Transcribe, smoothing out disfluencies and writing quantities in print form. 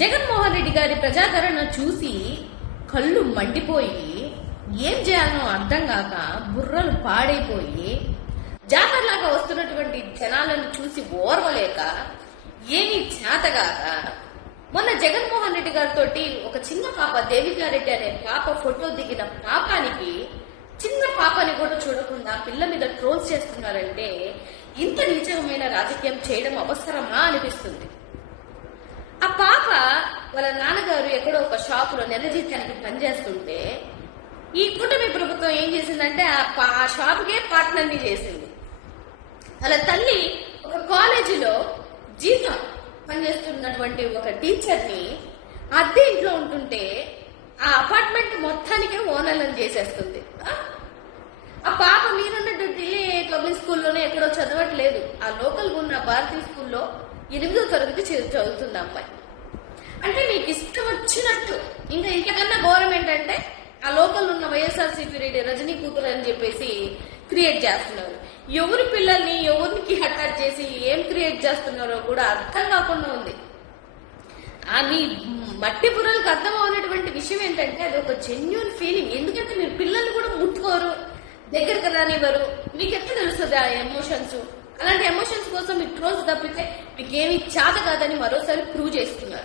జగన్మోహన్ రెడ్డి గారి ప్రజాదరణ చూసి కళ్ళు మండిపోయి ఏం చేయాలనో అర్థం కాక బుర్రలు పాడైపోయి జాతరలాగా వస్తున్నటువంటి జనాలను చూసి ఓర్వలేక ఏమీ చేతగాక మొన్న జగన్మోహన్ రెడ్డి గారితో ఒక చిన్న పాప దేవికారెడ్డి అనే పాప ఫోటో దిగిన పాపానికి చిన్న పాపని కూడా చూడకుండా పిల్ల మీద ట్రోల్స్ చేస్తున్నారంటే ఇంత నీచమైన రాజకీయం చేయడం అవసరమా అనిపిస్తుంది. ఆ పాప వాళ్ళ నాన్నగారు ఎక్కడో ఒక షాపులో నెల జీతానికి పనిచేస్తుంటే ఈ కూటమి ప్రభుత్వం ఏం చేసిందంటే ఆ షాపుకే పార్ట్నర్ని చేసింది. వాళ్ళ తల్లి ఒక కాలేజీలో జీతం పనిచేస్తున్నటువంటి ఒక టీచర్ని అద్దె ఇంట్లో ఉంటుంటే ఆ అపార్ట్మెంట్ మొత్తానికే ఓనర్లను చేసేస్తుంది. ఆ పాప మీరున్నట్టు ఢిల్లీ పబ్లిక్ స్కూల్లోనే ఎక్కడో చదవట్లేదు, ఆ లోకల్ ఉన్న భారతీయ స్కూల్లో 8వ తరగతి చదువుతుంది అమ్మాయి. అంటే మీకు ఇష్టం వచ్చినట్టు ఇంకా ఇంతకన్నా ఘోరం ఏంటంటే ఆ లోకల్ ఉన్న వైఎస్ఆర్సీపీ రెడ్డి రజనీ కూతురు అని చెప్పేసి క్రియేట్ చేస్తున్నారు. ఎవరి పిల్లల్ని ఎవరికి అటాచ్ చేసి ఏం క్రియేట్ చేస్తున్నారో కూడా అర్థం కాకుండా ఉంది. ఆ మీ మట్టి బుర్రలకు అర్థం అవునటువంటి విషయం ఏంటంటే అది ఒక జెన్యూన్ ఫీలింగ్. ఎందుకంటే మీరు పిల్లల్ని కూడా ముట్టుకోరు, దగ్గరకు రానివ్వరు, మీకు ఎట్లా తెలుస్తుంది ఆ ఎమోషన్స్? అలాంటి ఎమోషన్స్ కోసం మీకు ట్రోల్స్ తప్పితే మీకు ఏమి చేత కాదని మరోసారి ప్రూవ్ చేస్తున్నారు.